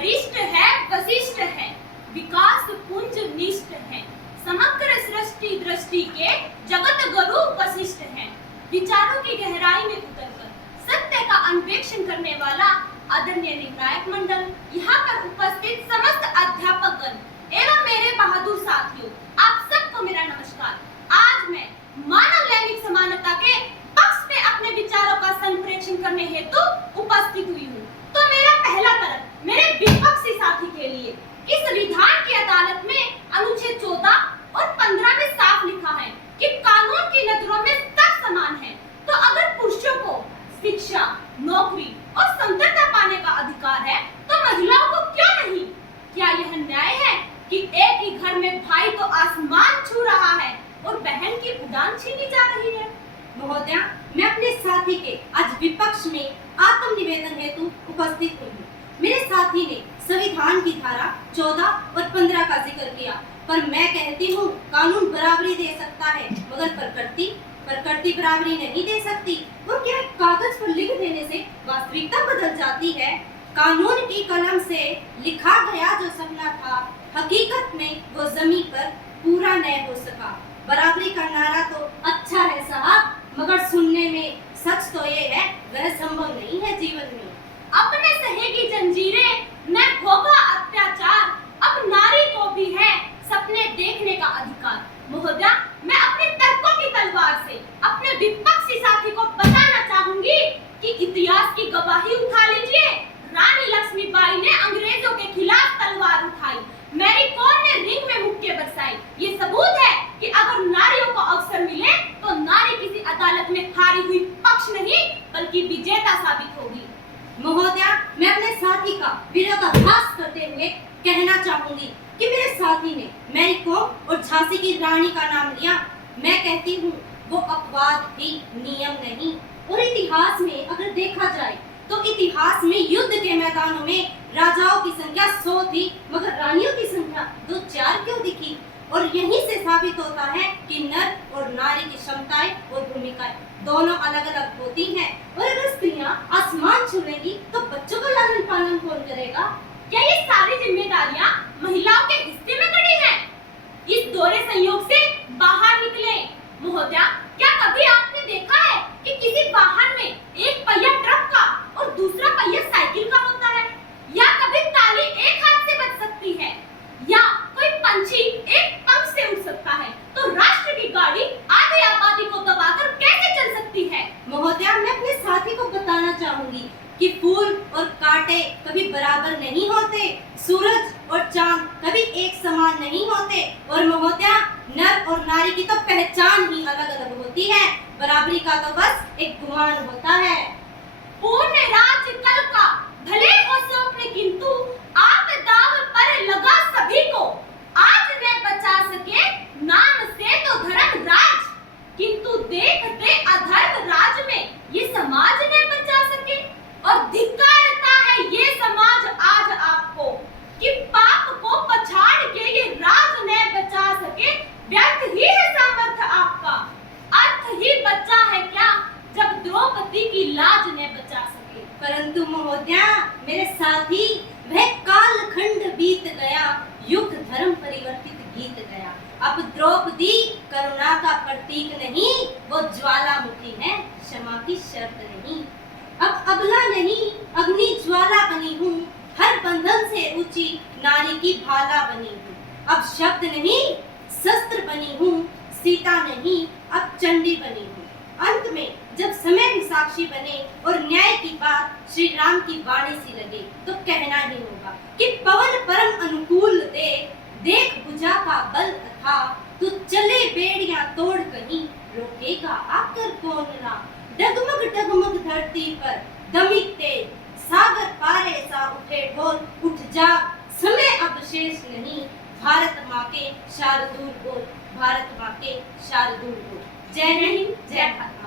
वरिष्ठ है, वशिष्ठ है, विकास पुंज निष्ठ है, समग्र सृष्टि दृष्टि के जगत गुरु वशिष्ठ हैं। विचारों की गहराई में उतरकर सत्य का अन्वेषण करने वाला आदरणीय निर्णायक मंडल, यहाँ पर उपस्थित समस्त अध्यापकगण एवं मेरे बहादुर साथियों, आप सबको मेरा नमस्कार। आज मैं मानव लैंगिक समानता के पक्ष में अपने विचारों का संप्रेषण करने हेतु उपस्थित हुई हूँ। तो मेरा पहला तरफ मेरे विपक्षी साथी के लिए, इस विधान की अदालत में अनुच्छेद 14 और 15 में साफ लिखा है कि कानून की नजरों में सब समान है। तो अगर पुरुषों को शिक्षा, नौकरी और समता पाने का अधिकार है, तो महिलाओं को क्यों नहीं? क्या यह न्याय है कि एक ही घर में भाई तो आसमान छू रहा है और बहन की उड़ान छीनी जा रही है? महोदया, मैं अपने साथी के आज विपक्ष में आत्म निवेदन हेतु उपस्थित हुई हूँ। मेरे साथी ने संविधान की धारा 14 और 15 का जिक्र किया, पर मैं कहती हूँ कानून बराबरी दे सकता है, मगर प्रकृति बराबरी नहीं दे सकती। वो क्या कागज पर लिख देने से वास्तविकता बदल जाती है? कानून की कलम से लिखा गया जो सपना था, हकीकत में वो जमीन पर पूरा न हो सका। बराबरी का नारा तो अच्छा है साहब, मगर सुनने में सच तो ये है वह संभव नहीं है जीवन में। अपने सहेगी जंजीरें, न होगा अत्याचार, अब नारी को भी है सपने देखने का अधिकार। महोदया, मैं अपने तर्कों की तलवार से अपने विपक्षी साथी को बताना चाहूंगी कि इतिहास की गवाही उठा लीजिए। रानी लक्ष्मीबाई ने अंग्रेजों के खिलाफ तलवार उठाई, मैरी कॉम ने रिंग में मुक्के बरसाई। ये सबूत है कि अगर नारियों को अवसर मिले तो नारी किसी अदालत में हारी हुई पक्ष नहीं बल्कि विजेता साबित होगी। महोदया, मैं अपने साथी का विरोधाभास करते हुए कहना चाहूंगी कि मेरे साथी ने मैरी कॉम और झांसी की रानी का नाम लिया। मैं कहती हूँ वो अपवाद भी नियम नहीं। और इतिहास में अगर देखा जाए तो इतिहास में युद्ध के मैदानों में राजाओं की संख्या 100 थी, मगर रानियों की संख्या 2-4 क्यों दिखी? और यहीं से साबित होता है कि नर और नारी की क्षमताएं और भूमिकाएं दोनों अलग अलग होती हैं। और अगर स्त्रियां आसमान छूएंगी तो बच्चों का लालन पालन कौन करेगा? क्या ये सारी जिम्मेदारियां महिलाओं के हिस्से में पड़ी हैं? इस दोहरे संयोग से बाहर निकले। महोदया, क्या कभी आपने देखा है कि किसी वाहन में एक पहिया ट्रक का और दूसरा पहिया साइकिल का होता है? या कभी ताली एक हाथ से बज सकती है? या कोई पंछी एक पंख से उड़ सकता है? तो राष्ट्र की गाड़ी आधी आबादी को दबाकर कैसे चल सकती है? महोदया, मैं अपने साथी को बताना चाहूंगी कि फूल और कांटे कभी बराबर नहीं होते, सूरज और चांद कभी एक समान नहीं होते। और महोदया, नर और नारी की तो पहचान ही अलग अलग होती है, बराबरी का तो बस एक गुमान होता है। पूर्ण राज्य कल का भले हो स्वप्न, किंतु आप दाव पर लगा सभी को। आज न बचा सके नाम से तो धर्म राज, किंतु देखते अधर्म राज में ये समाज न बचा सके। और धिक्कारता है ये समाज आज आपको कि पाप को पछाड़ के ये राज न बचा सके। व्यर्थ ही है सामर्थ्य आपका, अर्थ ही बचा है क्या जब द्रौपदी की लाज न बचा सके। परंतु महोदया, मेरे साथी, वह कालखंड बीत गया, युग धर्म परिवर्तित गीत गया। अब द्रौपदी करुणा का प्रतीक नहीं, वो ज्वालामुखी है, क्षमा की शर्त नहीं। अब अबला नहीं, अग्नि ज्वाला बनी हूँ, हर बंधन से ऊंची नारी की भाला बनी हूँ। अब शब्द नहीं, शस्त्र बनी हूँ, सीता नहीं, अब चंडी बनी हूँ। अंत में जब समय भी साक्षी बने और न्याय की बात श्री राम की वाणी सी लगे, तो कहना ही होगा कि पवन परम अनुकूल दे, देख भुजा का बल अथा, तू चले बेड़ियां तोड़ कहीं, रोकेगा आकर कौन राम। डगमग डगमग धरती पर दमित तेज, सागर पारे सा उठे ढोल, उठ जा समय अब शेष नहीं, भारत माँ के शारदूल बोल, भारत माँ के शारदूल बोल। जय हिंद, जय भारत।